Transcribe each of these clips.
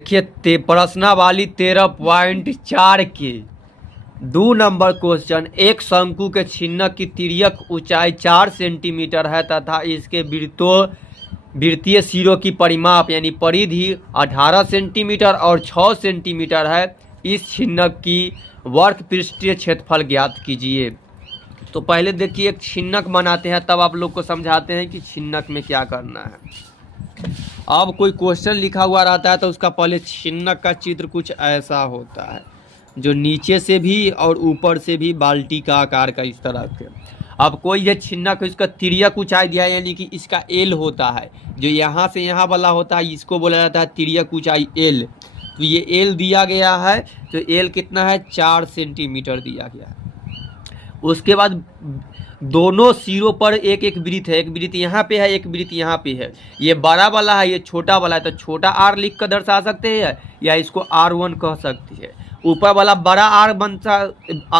देखिए प्रश्नावली 13.4 के 2 नंबर क्वेश्चन। एक शंकु के छिन्नक की तिर्यक ऊंचाई 4 सेंटीमीटर है तथा इसके वृत्तीय सिरों की परिमाप यानी परिधि 18 सेंटीमीटर और 6 सेंटीमीटर है। इस छिन्नक की वर्ग पृष्ठीय क्षेत्रफल ज्ञात कीजिए। तो पहले देखिए एक छिन्नक बनाते हैं, तब आप लोग को समझाते हैं कि छिन्नक में क्या करना है। अब कोई क्वेश्चन लिखा हुआ रहता है तो उसका पहले छिन्नक का चित्र कुछ ऐसा होता है, जो नीचे से भी और ऊपर से भी बाल्टी का आकार का इस तरह के। अब कोई ये छिन्नक इसका तिर्यक ऊंचाई दिया है, यानी कि इसका एल होता है, जो यहाँ से यहाँ वाला होता है इसको बोला जाता है तिर्यक ऊंचाई एल। तो ये एल दिया गया है, तो एल कितना है 4 सेंटीमीटर दिया गया है। उसके बाद दोनों सिरों पर एक एक वृत्त है, एक वृत्त यहाँ पे है, एक वृत्त यहाँ पे है। ये बड़ा वाला है, ये छोटा वाला है, तो छोटा आर लिख कर दर्शा सकते हैं या इसको R1 कह सकती है। ऊपर वाला बड़ा आर बनता,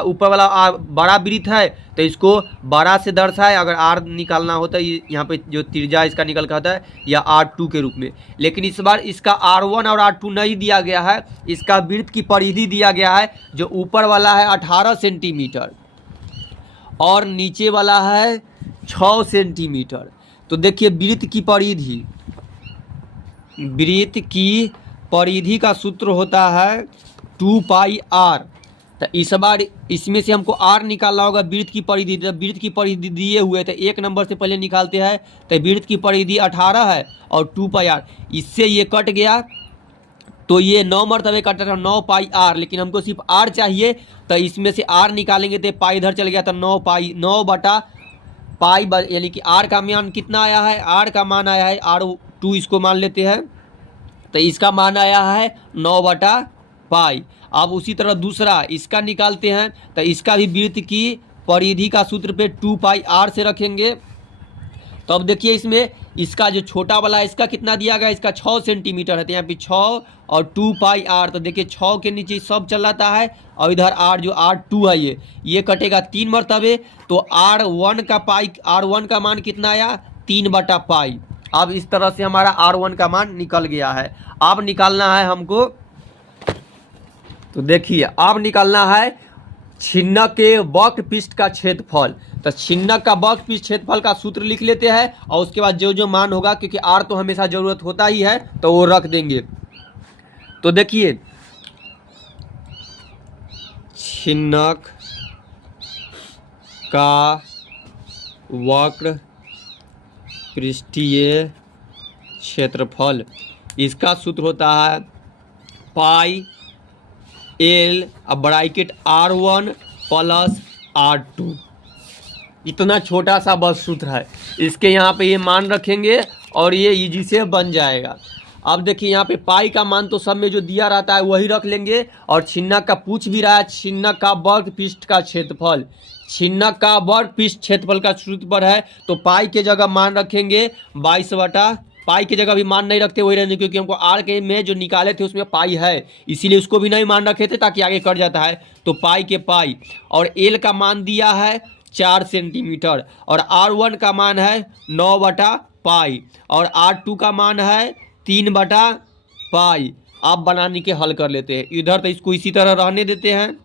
ऊपर वाला बड़ा वृत्त है तो इसको बड़ा से दर्शाए। अगर आर निकालना होता है यहाँ पे जो त्रिज्या इसका निकल कर आता है या R2 के रूप में। लेकिन इस बार इसका R1 और R2 नहीं दिया गया है, इसका वृत्त की परिधि दिया गया है, जो ऊपर वाला है 18 सेंटीमीटर और नीचे वाला है 6 सेंटीमीटर। तो देखिए वृत्त की परिधि का सूत्र होता है 2πr। तो इस बार इसमें से हमको r निकालना होगा वृत्त की परिधि। तो वृत्त की परिधि दिए हुए तो एक नंबर से पहले निकालते हैं। तो वृत्त की परिधि 18 है और 2πr, इससे ये कट गया तो ये 9 मरतबे कटा था 9πr, लेकिन हमको सिर्फ r चाहिए। तो इसमें से r निकालेंगे तो पाई इधर चल गया, तो 9 बटा पाई, यानी कि r का मान कितना आया है, r का मान आया है R2 इसको मान लेते हैं, तो इसका मान आया है 9 बटा पाई। अब उसी तरह दूसरा इसका निकालते हैं, तो इसका भी वृत्त की परिधि का सूत्र पे 2πr से रखेंगे। तो अब देखिए इसमें इसका जो छोटा वाला है इसका कितना दिया गया, इसका 6 सेंटीमीटर है, तो यहाँ पे 6 और 2πr। तो देखिए 6 के नीचे सब चल जाता है और इधर r जो R2 है ये कटेगा 3 मरतबे। तो R1 का मान कितना आया 3 बटा पाई। अब इस तरह से हमारा R1 का मान निकल गया है। अब निकालना है हमको, तो देखिए अब निकालना है छिन्नक के वक्र पृष्ठ का क्षेत्रफल। तो छिन्नक का वक्र पृष्ठ क्षेत्रफल का सूत्र लिख लेते हैं और उसके बाद जो जो मान होगा, क्योंकि r तो हमेशा जरूरत होता ही है, तो वो रख देंगे। तो देखिए छिन्नक का वक्र पृष्ठीय क्षेत्रफल, इसका सूत्र होता है pi L bracket R1 plus R2। इतना छोटा सा बस सूत्र है, इसके यहाँ पे ये मान रखेंगे और ये इजी से बन जाएगा। अब देखिए यहाँ पे पाई का मान तो सब में जो दिया रहता है वही रख लेंगे, और छिन्नक का पूछ भी रहा है छिन्नक का वर्ग पृष्ठ का क्षेत्रफल। छिन्नक का वर्ग पृष्ठ क्षेत्रफल का सूत्र पर है, तो पाई के जगह मान रखेंगे 22 बटा पाई की जगह भी मान नहीं रखते वही रहने, क्योंकि हमको आर के में जो निकाले थे उसमें पाई है, इसीलिए उसको भी नहीं मान रखे थे ताकि आगे कट जाता है। तो पाई के पाई, और एल का मान दिया है 4 सेंटीमीटर और R1 का मान है 9 बटा पाई और R2 का मान है 3 बटा पाई। आप बनाने के हल कर लेते हैं इधर, तो इसको इसी तरह रहने देते हैं।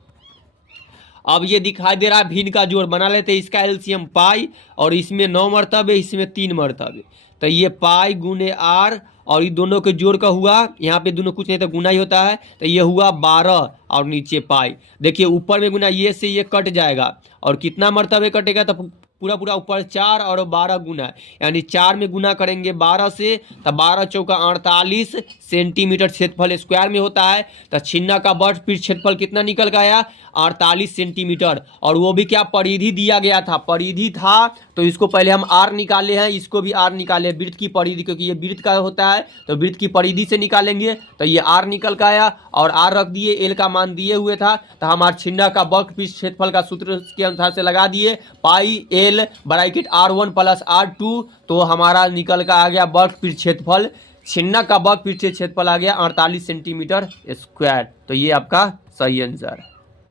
अब ये दिखाई दे रहा है भिन्न का जोड़, बना लेते हैं इसका एलसीएम पाई, और इसमें 9 मरतबे इसमें 3 मरतबे, तो ये पाई गुने आर और ये दोनों के जोड़ का हुआ, यहाँ पे दोनों कुछ नहीं तो गुना ही होता है, तो ये हुआ 12 और नीचे पाई। देखिए ऊपर में गुना ये से ये कट जाएगा और कितना मरतबे कटेगा, तो पूरा ऊपर 4 और 12 गुना, यानी 4 में गुना करेंगे 12 से, तो 12 चौका 48 सेंटीमीटर क्षेत्रफल स्क्वायर में होता है। तो छिन्नक का वर्ग पृष्ठ क्षेत्रफल कितना निकल गया 48 सेंटीमीटर, और वो भी क्या परिधि दिया गया था, परिधि था तो इसको पहले हम r निकाले हैं, इसको भी r निकाले वृत्त की परिधि, क्योंकि ये वृत्त का होता है तो वृत्त की परिधि से निकालेंगे। तो ये r निकल का आया और r रख दिए, l का मान दिए हुए था, तो हमारे छिन्नक का वर्ग पृष्ठ क्षेत्रफल का सूत्र के अनुसार से लगा दिए pi L bracket R1 plus R2। तो हमारा निकल का आ गया वर्ग पृष्ठ क्षेत्रफल, छिन्नक का वर्ग पृष्ठ क्षेत्रफल आ गया 48 सेंटीमीटर स्क्वायर। तो ये आपका सही आंसर है।